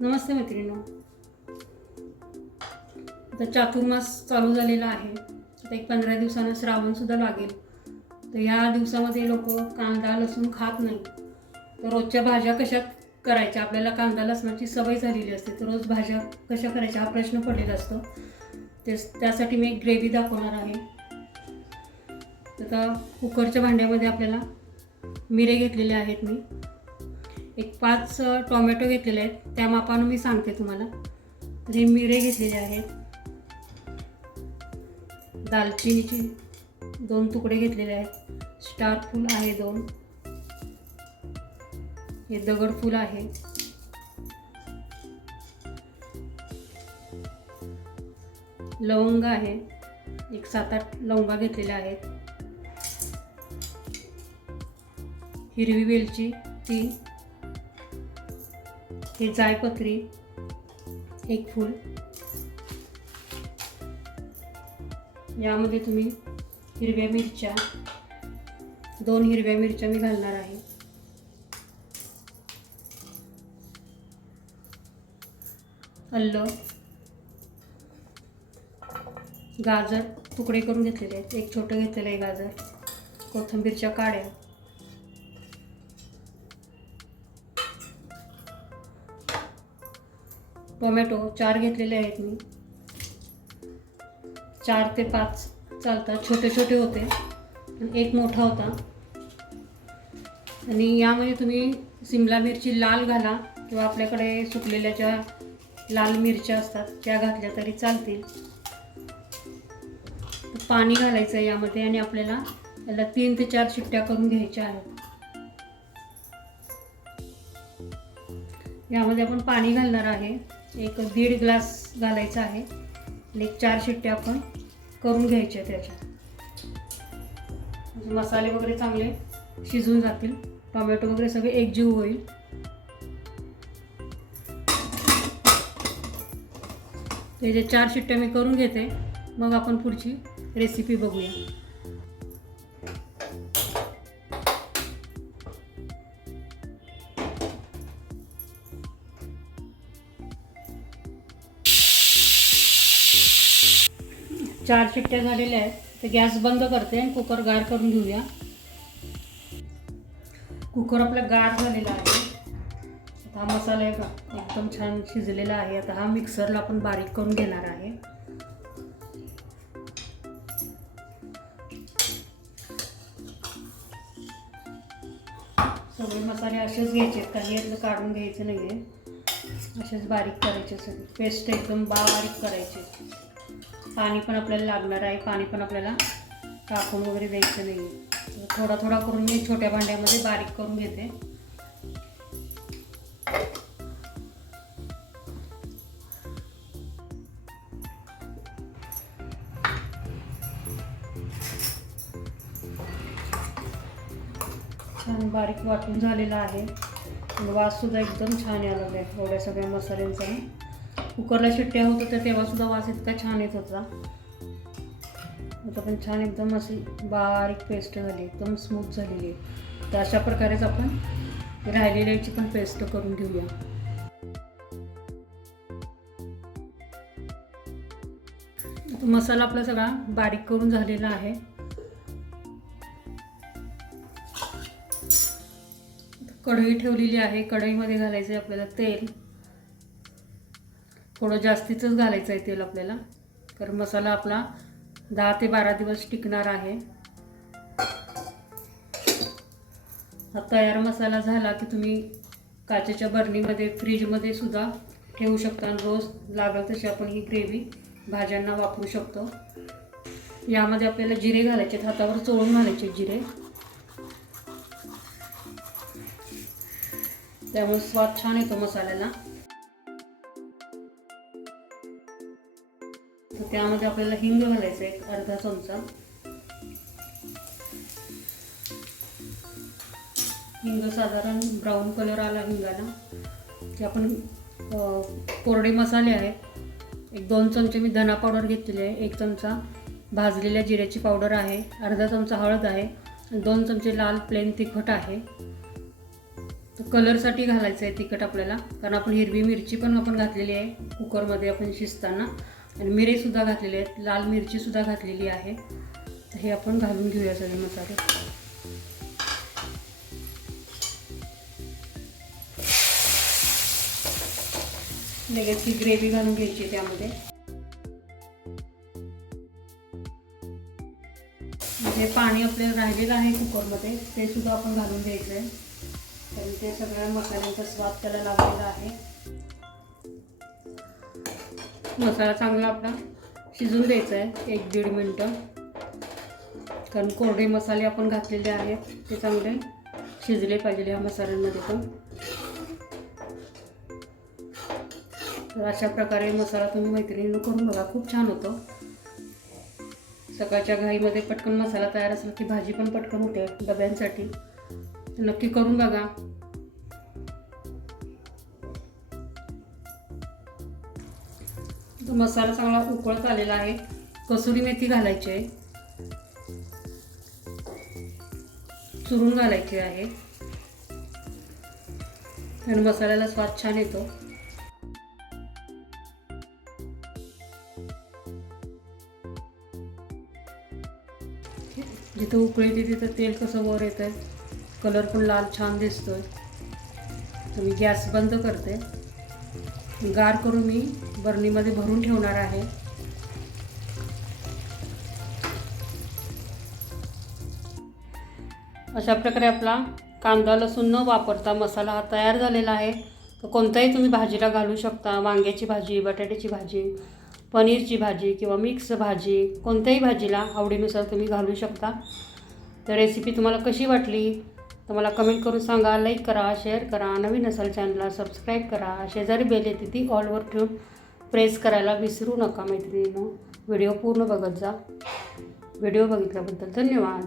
नमस्ते मैत्रिणी आता चातुर्मास चालू झालेला आहे. आता एक पंधरा दिवसानं श्रावणसुद्धा लागेल. तर ह्या दिवसामध्ये लोक कांदा लसूण खात नाही तर रोजच्या भाज्या कशा करायच्या? आपल्याला कांदा लसणाची सवय झालेली असते. तर रोज भाज्या कशा करायच्या? हा प्रश्न पडलेला असतो. तेच त्यासाठी मी एक ग्रेव्ही दाखवणार आहे. आता कुकरच्या भांड्यामध्ये आपल्याला मिरे घेतलेले आहेत मी. एक पाच टोमॅटो घेतलेले आहेत. त्या मापानं मी सांगते तुम्हाला. तर हे मिरे घेतलेले आहेत. दालचिनीचे दोन तुकडे घेतलेले आहेत. स्टार फूल आहे दोन. हे दगड फूल आहे. लवंग आहे. एक सात आठ लवंगा घेतलेल्या आहेत. हिरवी वेलची ती हे जायपत्री एक फूल. यामध्ये तुम्ही हिरव्या मिरच्या दोन हिरव्या मिरच्या मी घालणार आहे. अल्लं गाजर तुकडे करून घेतलेले आहेत. एक छोटं घेतलेलं आहे गाजर. कोथिंबीरच्या काड्या. टोमॅटो चार घेतलेले आहेत मी. चार ते पाच चालतात छोटे छोटे होते एक मोठा होता. आणि यामध्ये तुम्ही सिमला मिरची लाल घाला किंवा आपल्याकडे सुकलेल्या ज्या लाल मिरच्या असतात त्या घातल्या तरी चालतील. पाणी घालायचं आहे यामध्ये आणि आपल्याला याला तीन ते चार शिट्ट्या करून घ्यायच्या आहेत. यामध्ये आपण पाणी घालणार आहे. एक दीड ग्लास घालायचा आहे. आणि एक चार शिट्ट्या आपण करून घ्यायच्या त्याच्या म्हणजे मसाले वगैरे चांगले शिजून जातील. टोमॅटो वगैरे सगळे एकजीव होईल. ते जे चार शिट्ट्या मी करून घेते मग आपण पुढची रेसिपी बघूया. चार शिट्ट्या झालेल्या आहेत. तर गॅस बंद करते आणि कुकर गार करून घेऊया. कुकर आपला गार झालेला आहे. आता हा मसाला आहे का? एकदम छान शिजलेला आहे. आता हा मिक्सरला आपण बारीक करून घेणार आहे. सगळे मसाले असेच घ्यायचे आहेत. काही यातलं काढून घ्यायचं नाही आहे असेच बारीक करायचे सगळे पेस्ट एकदम बारीक करायचे पाणी पण आपल्याला लागणार आहे पाणी पण आपल्याला टाकून वगैरे द्यायचं नाही. थोडा थोडा करून मी छोट्या भांड्यामध्ये बारीक करून घेते. छान बारीक वाटून झालेला आहे. वाससुद्धा एकदम छान यायला आहे एवढ्या सगळ्या मसाल्यांचा. कुकरला शिट्ट्या होत होत्या तेव्हासुद्धा वास इतका छान येत होता. आता पण छान एकदम अशी बारीक पेस्ट झाली एकदम स्मूथ झालेली. आहे तर अशा प्रकारेच आपण राहिलेल्याची पण पेस्ट करून घेऊया. मसाला आपला सगळा बारीक करून झालेला आहे. कढई ठेवलेली आहे कढईमध्ये घालायचं आहे आपल्याला तेल. थोडं जास्तीचंच घालायचं आहे तेल आपल्याला. कारण मसाला आपला दहा ते बारा दिवस टिकणार आहे. हा तयार मसाला झाला की तुम्ही काचेच्या बरणीमध्ये फ्रीजमध्ये सुद्धा ठेवू शकता. आणि रोज लागेल तशी आपण ही ग्रेव्ही भाज्यांना वापरू शकतो. यामध्ये आपल्याला जिरे घालायचे हातावर चोळून घालायचे जिरे. त्यामुळे स्वाद छान येतो मसाल्याला. त्यामध्ये आपल्याला हिंग घालायचं एक अर्धा चमचा. हिंग साधारण ब्राऊन कलर आला हिंगाला. ते आपण कोरडे मसाले आहेत एक दोन चमचे मी धना पावडर घेतलेली आहे एक चमचा भाजलेल्या जिऱ्याची पावडर आहे अर्धा चमचा हळद आहे दोन चमचे लाल प्लेन तिखट आहे. तर कलरसाठी घालायचं आहे तिखट आपल्याला कारण आपण हिरवी मिरची पण आपण घातलेली आहे कुकरमध्ये आपण शिजताना. मिरेसुद्धा घातलेले आहेत. लाल मिरचीसुद्धा घातलेली आहे. तर हे आपण घालून घेऊया सगळे मसाले. लगेच ही ग्रेव्ही घालून घ्यायची आहे त्यामध्ये. म्हणजे पाणी आपलं राहिलेलं आहे कुकरमध्ये ते सुद्धा आपण घालून घ्यायचं आहे कारण ते सगळ्या मसाल्यांचा स्वाद त्याला लागलेला आहे. मसाला चांगला आपला शिजून द्यायचा आहे एक दीड मिनटं. कारण कोरडे मसाले आपण घातलेले आहेत ते चांगले शिजले पाहिजे या मसाल्यांमध्ये पण. तर अशा प्रकारे मसाला तुम्ही मैत्रिणीनं करून बघा खूप छान होतो. सकाळच्या घाईमध्ये पटकन मसाला तयार असेल की भाजी पण पटकन होते डब्यांसाठी. नक्की करून बघा. मसाला चांगला उकळत आलेला आहे. कसुरी मेथी घालायची आहे. चुरून घालायची आहे. आणि मसाल्याला स्वाद छान येतो. जिथं उकळी तिथं तेल कसं वर येतं आहे कलर पण लाल छान दिसतोय. तर मी गॅस बंद करते. गार करून मी बर्नीमध्ये भरून ठेवणार आहे. अशा प्रकारे आपला कांदा लसूण न वापरता मसाला हा तयार झालेला आहे. तर कोणताही तुम्ही भाजीला घालू शकता. वांग्याची भाजी बटाट्याची भाजी पनीरची भाजी किंवा मिक्स भाजी कोणत्याही भाजीला आवडीनुसार तुम्ही घालू शकता. तर रेसिपी तुम्हाला कशी वाटली? तर मला कमेंट करून सांगा लाईक करा शेअर करा. नवीन असाल चॅनलला सबस्क्राईब करा. शेजारी बेल येते ती ऑलवर ठेवून. प्रेस करायला विसरू नका मैत्रिणीनं. व्हिडिओ पूर्ण बघत जा. व्हिडिओ बघितल्याबद्दल धन्यवाद.